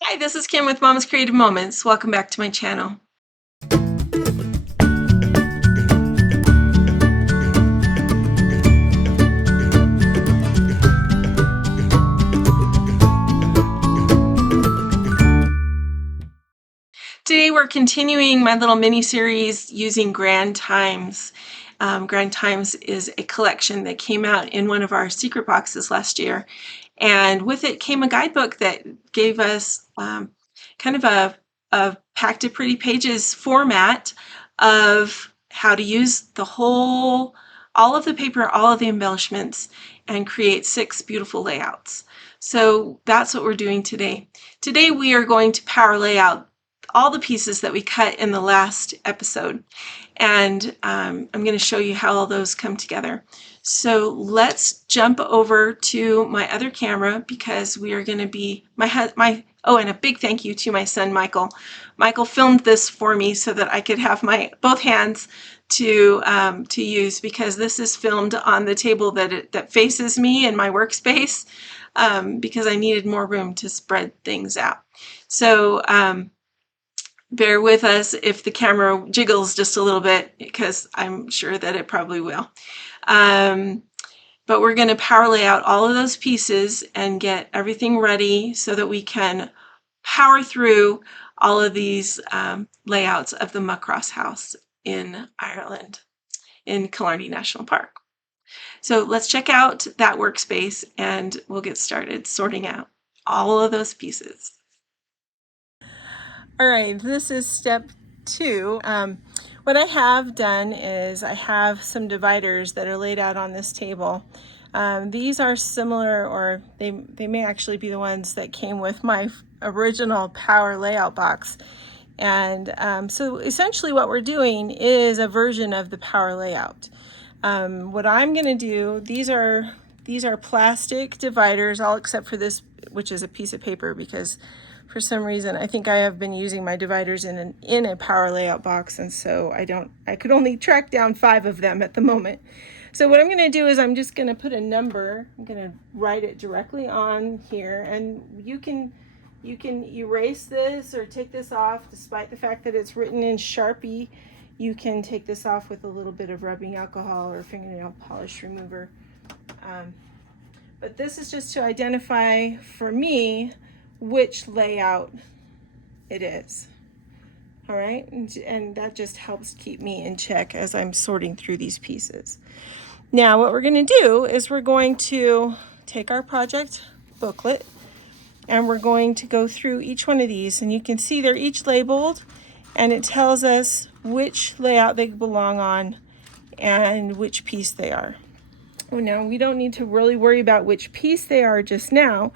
Hi, this is Kim with Mama's Creative Moments. Welcome back to my channel. Today we're continuing my little mini-series using Grand Times. Grand Times is a collection that came out in one of our secret boxes last year. And with it came a guidebook that gave us kind of a packed to pretty pages format of how to use all of the paper, all of the embellishments, and create 6 beautiful layouts. So that's what we're doing today. Today we are going to power layout all the pieces that we cut in the last episode. And I'm going to show you how all those come together. So let's jump over to my other camera because we are going to be, and a big thank you to my son, Michael. Michael filmed this for me so that I could have both hands to use, because this is filmed on the table that faces me in my workspace, because I needed more room to spread things out. So bear with us if the camera jiggles just a little bit, because I'm sure that it probably will. But we're going to power lay out all of those pieces and get everything ready so that we can power through all of these layouts of the Muckross house in Ireland, in Killarney National Park. So let's check out that workspace and we'll get started sorting out all of those pieces. All right, this is step 2. What I have done is I have some dividers that are laid out on this table. These are similar, or they may actually be the ones that came with my original power layout box. And so essentially what we're doing is a version of the power layout. What I'm going to do, these are plastic dividers, all except for this, which is a piece of paper, because for some reason I think I have been using my dividers in a power layout box, and so I could only track down 5 of them at the moment. So what I'm going to do is I'm just going to put a number. I'm going to write it directly on here, and you can erase this or take this off. Despite the fact that it's written in Sharpie, you can take this off with a little bit of rubbing alcohol or fingernail polish remover. But this is just to identify for me which layout it is. All right, and that just helps keep me in check as I'm sorting through these pieces. Now what we're going to do is we're going to take our project booklet and we're going to go through each one of these, and you can see they're each labeled and it tells us which layout they belong on and which piece they are. Now we don't need to really worry about which piece they are just now.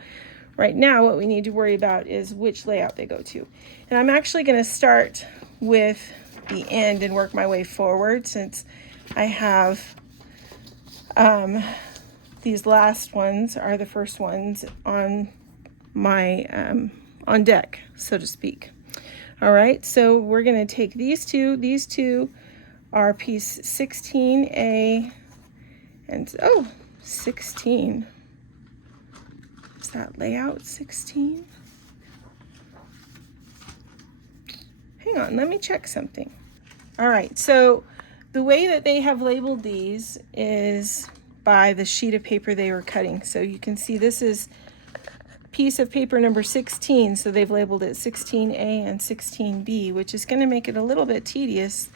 Right now what we need to worry about is which layout they go to. And I'm actually going to start with the end and work my way forward, since I have these last ones are the first ones on my on deck, so to speak. All right, so we're going to take these two. These two are piece 16A and 16. Is that layout 16? Hang on, let me check something. All right, so the way that they have labeled these is by the sheet of paper they were cutting. So you can see this is piece of paper number 16, so they've labeled it 16A and 16B, which is going to make it a little bit tedious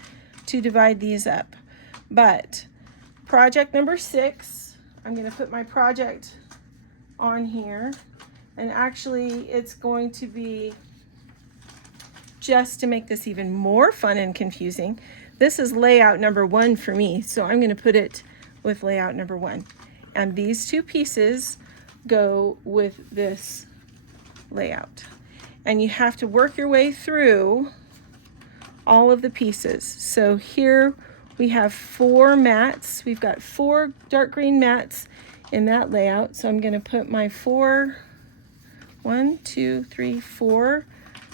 to divide these up. But project number 6, I'm going to put my project on here, and actually it's going to be, just to make this even more fun and confusing, this is layout number 1 for me, so I'm going to put it with layout number 1, and these 2 pieces go with this layout. And you have to work your way through all of the pieces. So here we have 4 mats. We've got 4 dark green mats in that layout. So I'm going to put my 4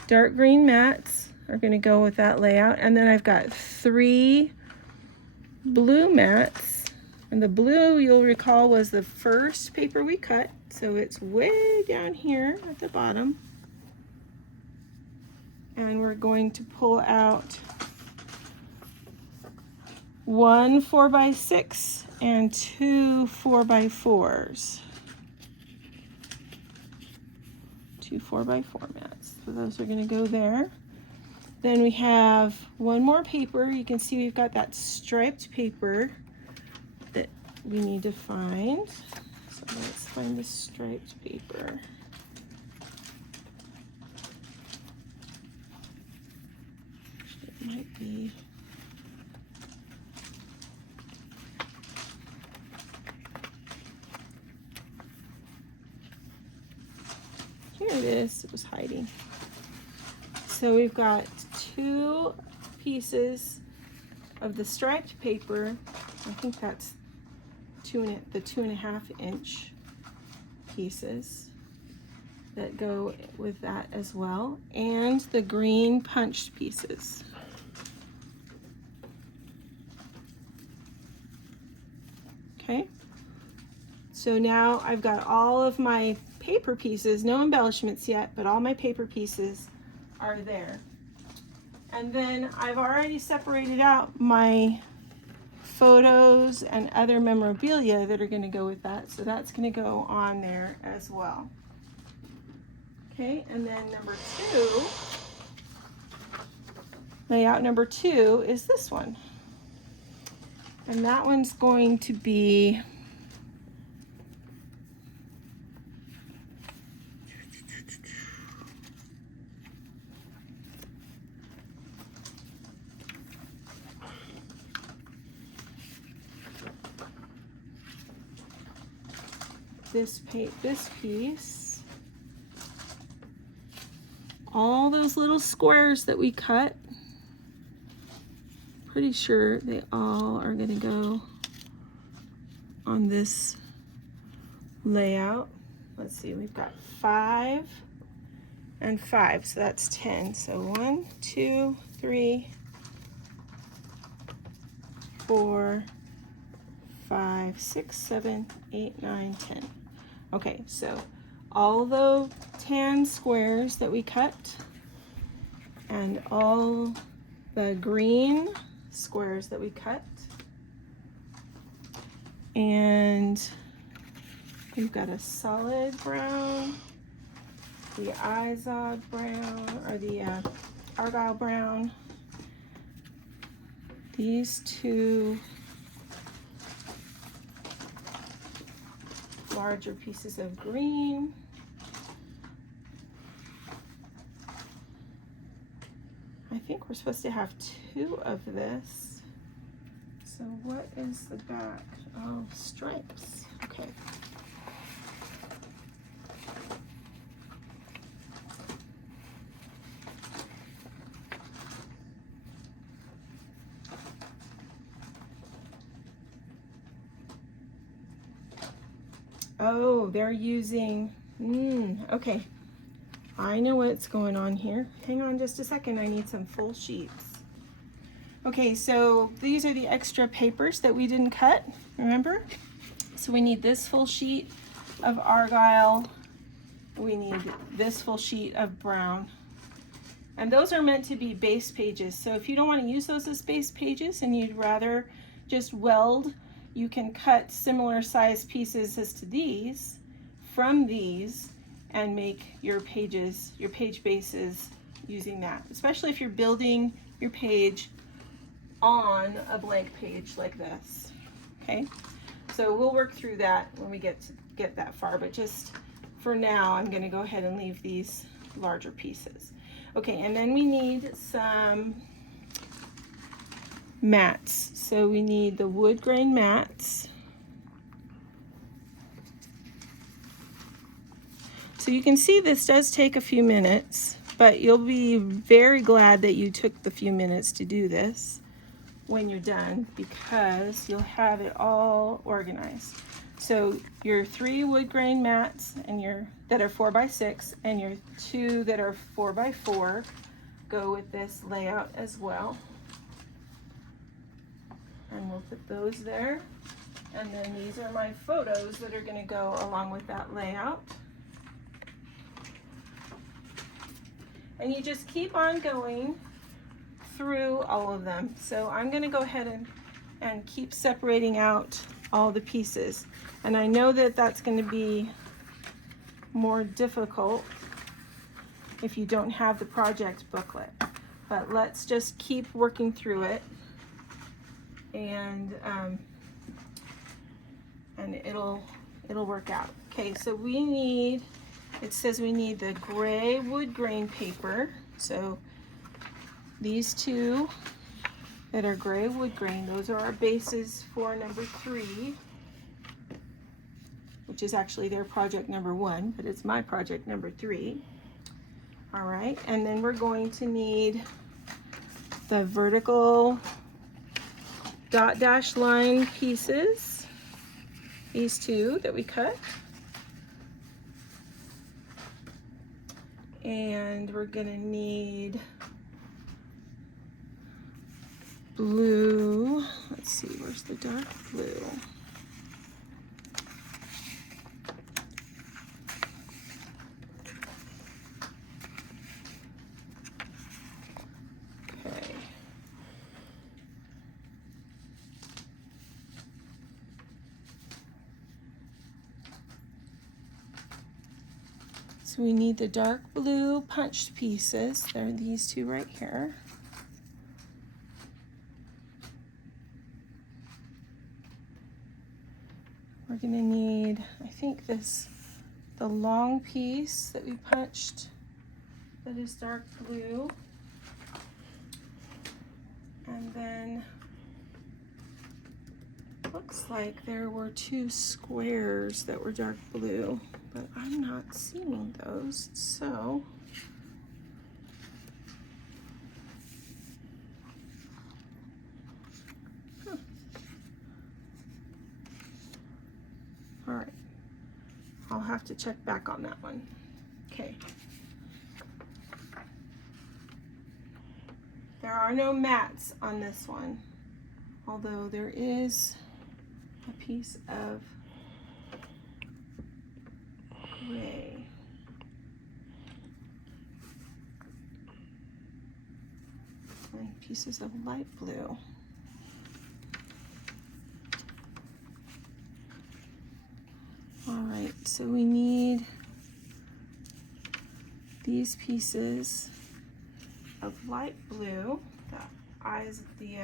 dark green mats are going to go with that layout. And then I've got 3 blue mats. And the blue, you'll recall, was the first paper we cut. So it's way down here at the bottom. and we're going to pull out one 4x6 and two 4x4s. Two 4x4 mats. So those are going to go there. Then we have one more paper. You can see we've got that striped paper that we need to find. So let's find the striped paper. It might be. Here it is. It was hiding. So we've got two pieces of the striped paper. I think that's the 2.5 inch pieces that go with that as well, and the green punched pieces. Okay, so now I've got all of my paper pieces, no embellishments yet, but all my paper pieces are there. And then I've already separated out my photos and other memorabilia that are going to go with that, so that's going to go on there as well. Okay, and then layout number two is this one, and that one's going to be this piece, all those little squares that we cut, pretty sure they all are going to go on this layout. Let's see, we've got 5 and 5, so that's 10. So 1, 2, 3, 4, 5, 6, 7, 8, 9, 10. Okay, so all the tan squares that we cut and all the green squares that we cut, and we've got a solid brown, the Izod brown, or the Argyle brown, these two larger pieces of green, I think we're supposed to have 2 of this. So what is the back? Oh, stripes. Okay. Oh, they're using, okay. I know what's going on here. Hang on just a second, I need some full sheets. Okay, so these are the extra papers that we didn't cut, remember? So we need this full sheet of Argyle. We need this full sheet of brown. And those are meant to be base pages. So if you don't want to use those as base pages and you'd rather just weld, you can cut similar size pieces as to these from these and make your pages, your page bases using that, especially if you're building your page on a blank page like this. Okay, so we'll work through that when we get that far, but just for now I'm going to go ahead and leave these larger pieces. Okay, and then we need some mats. So we need the wood grain mats. So you can see this does take a few minutes, but you'll be very glad that you took the few minutes to do this when you're done, because you'll have it all organized. So your 3 wood grain mats and that are 4x6 and your 2 that are 4x4 go with this layout as well. And we'll put those there. And then these are my photos that are going to go along with that layout. And you just keep on going through all of them. So I'm going to go ahead and keep separating out all the pieces. And I know that that's going to be more difficult if you don't have the project booklet. But let's just keep working through it, and it'll work out. Okay, so we need, it says we need the gray wood grain paper. So these two that are gray wood grain, those are our bases for number 3, which is actually their project number 1, but it's my project number 3. All right, and then we're going to need the vertical dot dash line pieces, these 2 that we cut. And we're gonna need blue. Let's see, where's the dark blue? Okay. So we need the dark blue punched pieces. They're these 2 right here. We're gonna need, I think the long piece that we punched that is dark blue. And then looks like there were 2 squares that were dark blue, but I'm not seeing those, so all right, I'll have to check back on that one. Okay. There are no mats on this one, although there is a piece of gray. And pieces of light blue. All right, so we need these pieces of light blue, the eyes of the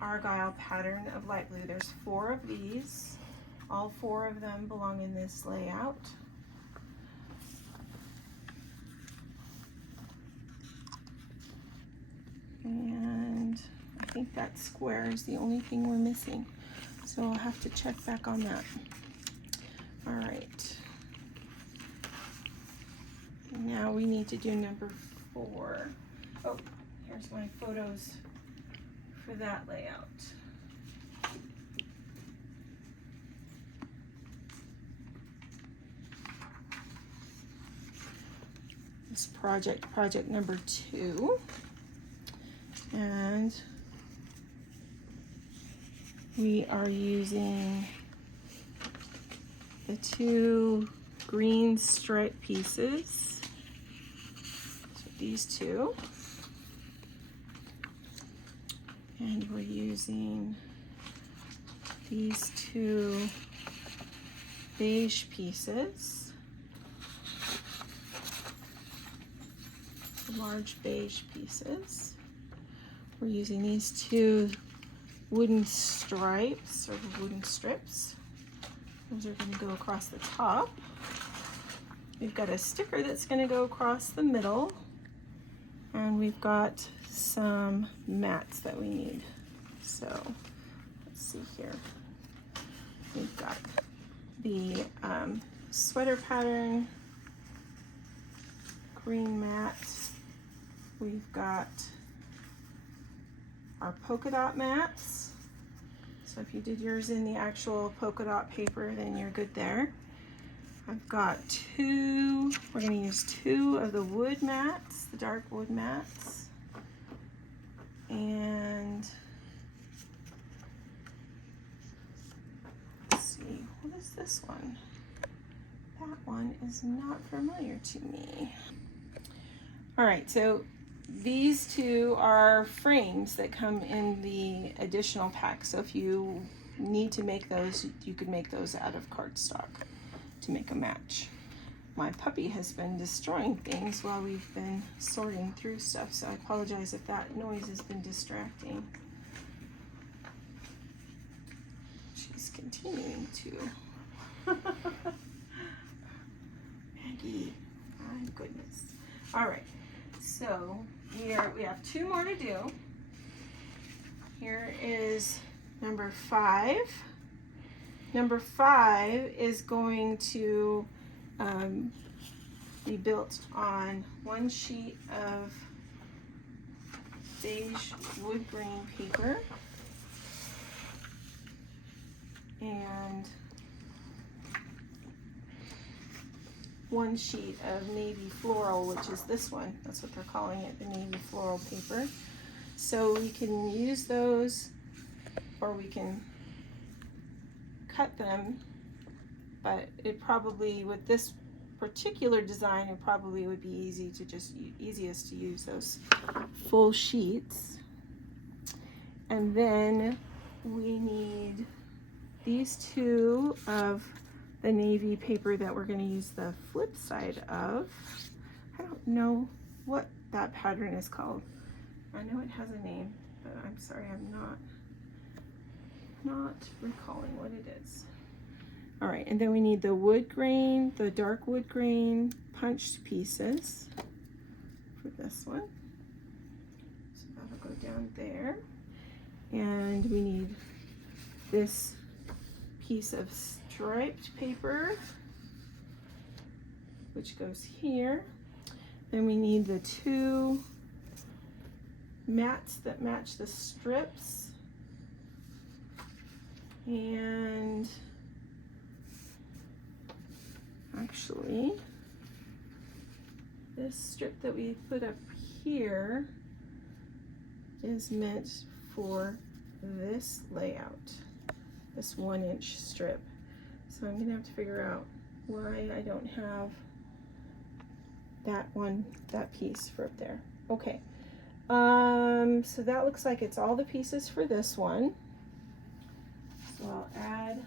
Argyle pattern of light blue. There's 4 of these. All 4 of them belong in this layout. And I think that square is the only thing we're missing. So I'll have to check back on that. All right. Now we need to do number 4. Oh, here's my photos for that layout. This project number 2. And we are using the 2 green stripe pieces. So these 2. And we're using these 2 beige pieces, large beige pieces. We're using these 2 wooden stripes or wooden strips. Those are going to go across the top. We've got a sticker that's going to go across the middle, and we've got some mats that we need. So let's see here. We've got the sweater pattern green mat. We've got our polka dot mats. So if you did yours in the actual polka dot paper, then you're good there. I've got 2, we're going to use 2 of the wood mats, the dark wood mats. And let's see, what is this one? That one is not familiar to me. All right, so these two are frames that come in the additional pack. So if you need to make those, you could make those out of cardstock to make a match. My puppy has been destroying things while we've been sorting through stuff, so I apologize if that noise has been distracting. She's continuing to. Maggie, my goodness. All right, so we have 2 more to do. Here is number 5. Number 5 is going to be built on 1 sheet of beige wood grain paper and 1 sheet of navy floral, which is this one. That's what they're calling it, the navy floral paper. So we can use those, or we can cut them, but it probably, with this particular design, it probably would be easiest to use those full sheets. And then we need these 2 of the navy paper that we're going to use the flip side of. I don't know what that pattern is called. I know it has a name, but I'm sorry, I'm not recalling what it is. All right, and then we need the wood grain, the dark wood grain punched pieces for this one. So that'll go down there. And we need this piece of striped paper, which goes here. Then we need the 2 mats that match the strips. And actually, this strip that we put up here is meant for this layout, this 1-inch strip. So I'm gonna have to figure out why I don't have that piece for up there. Okay, so that looks like it's all the pieces for this one. So I'll add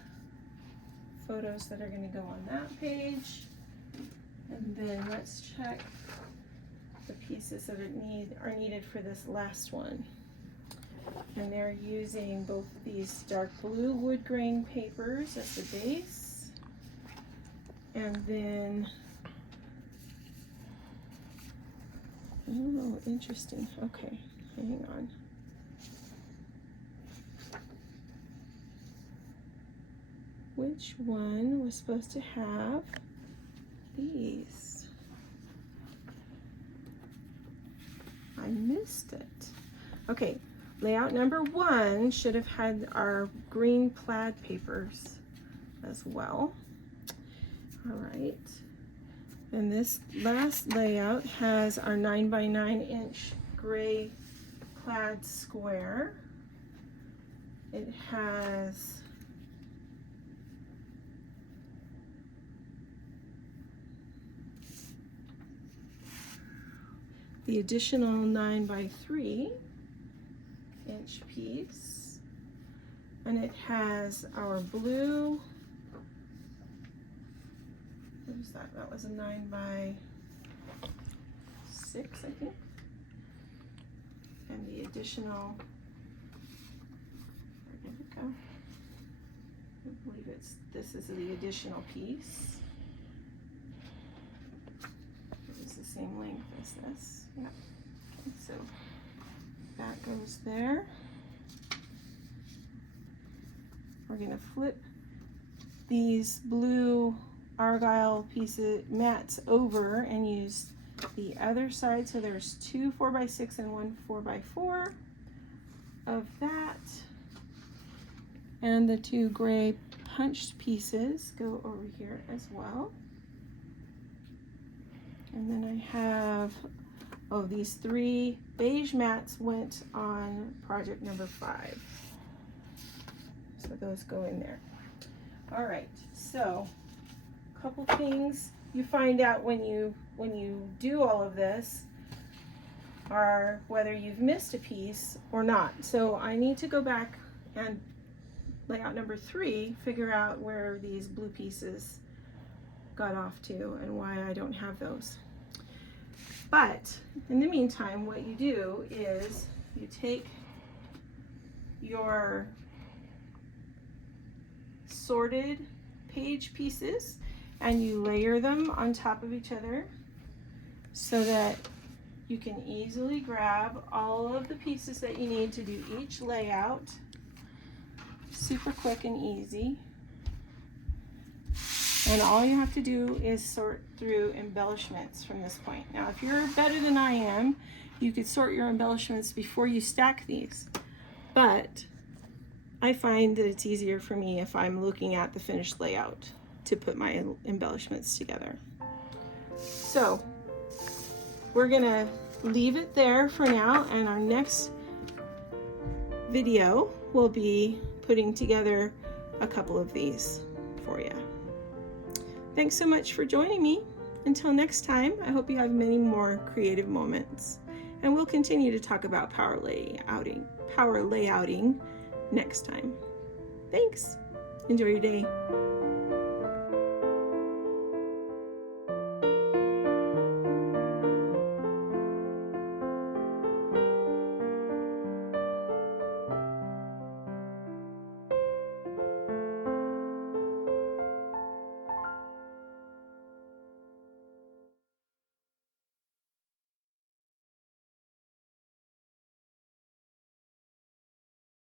photos that are going to go on that page, and then let's check the pieces that are needed for this last one. And they're using both these dark blue wood grain papers as the base, and then, oh, interesting. Okay, hang on. Which one was supposed to have these? I missed it. Okay, layout number 1 should have had our green plaid papers as well. All right, and this last layout has our 9 by 9 inch gray plaid square. It has the additional 9 by 3 inch piece, and it has our blue, what is that? That was a 9 by 6, I think, and the additional, where did it go? I believe this is the additional piece. It is the same length as this. Yeah. Okay, so that goes there. We're going to flip these blue argyle pieces mats over and use the other side. So there's 2 4x6 and 1 4x4 of that. And the 2 gray punched pieces go over here as well. And then I have, oh, these 3 beige mats went on project number 5. So those go in there. All right, so a couple things you find out when you do all of this. are whether you've missed a piece or not. So I need to go back and layout number 3, figure out where these blue pieces got off to and why I don't have those. But in the meantime, what you do is you take your sorted page pieces and you layer them on top of each other so that you can easily grab all of the pieces that you need to do each layout. Super quick and easy. And all you have to do is sort through embellishments from this point. Now, if you're better than I am, you could sort your embellishments before you stack these. But I find that it's easier for me if I'm looking at the finished layout to put my embellishments together. So we're gonna leave it there for now, and our next video will be putting together a couple of these for you. Thanks so much for joining me. Until next time, I hope you have many more creative moments, and we'll continue to talk about power layouting next time. Thanks. Enjoy your day.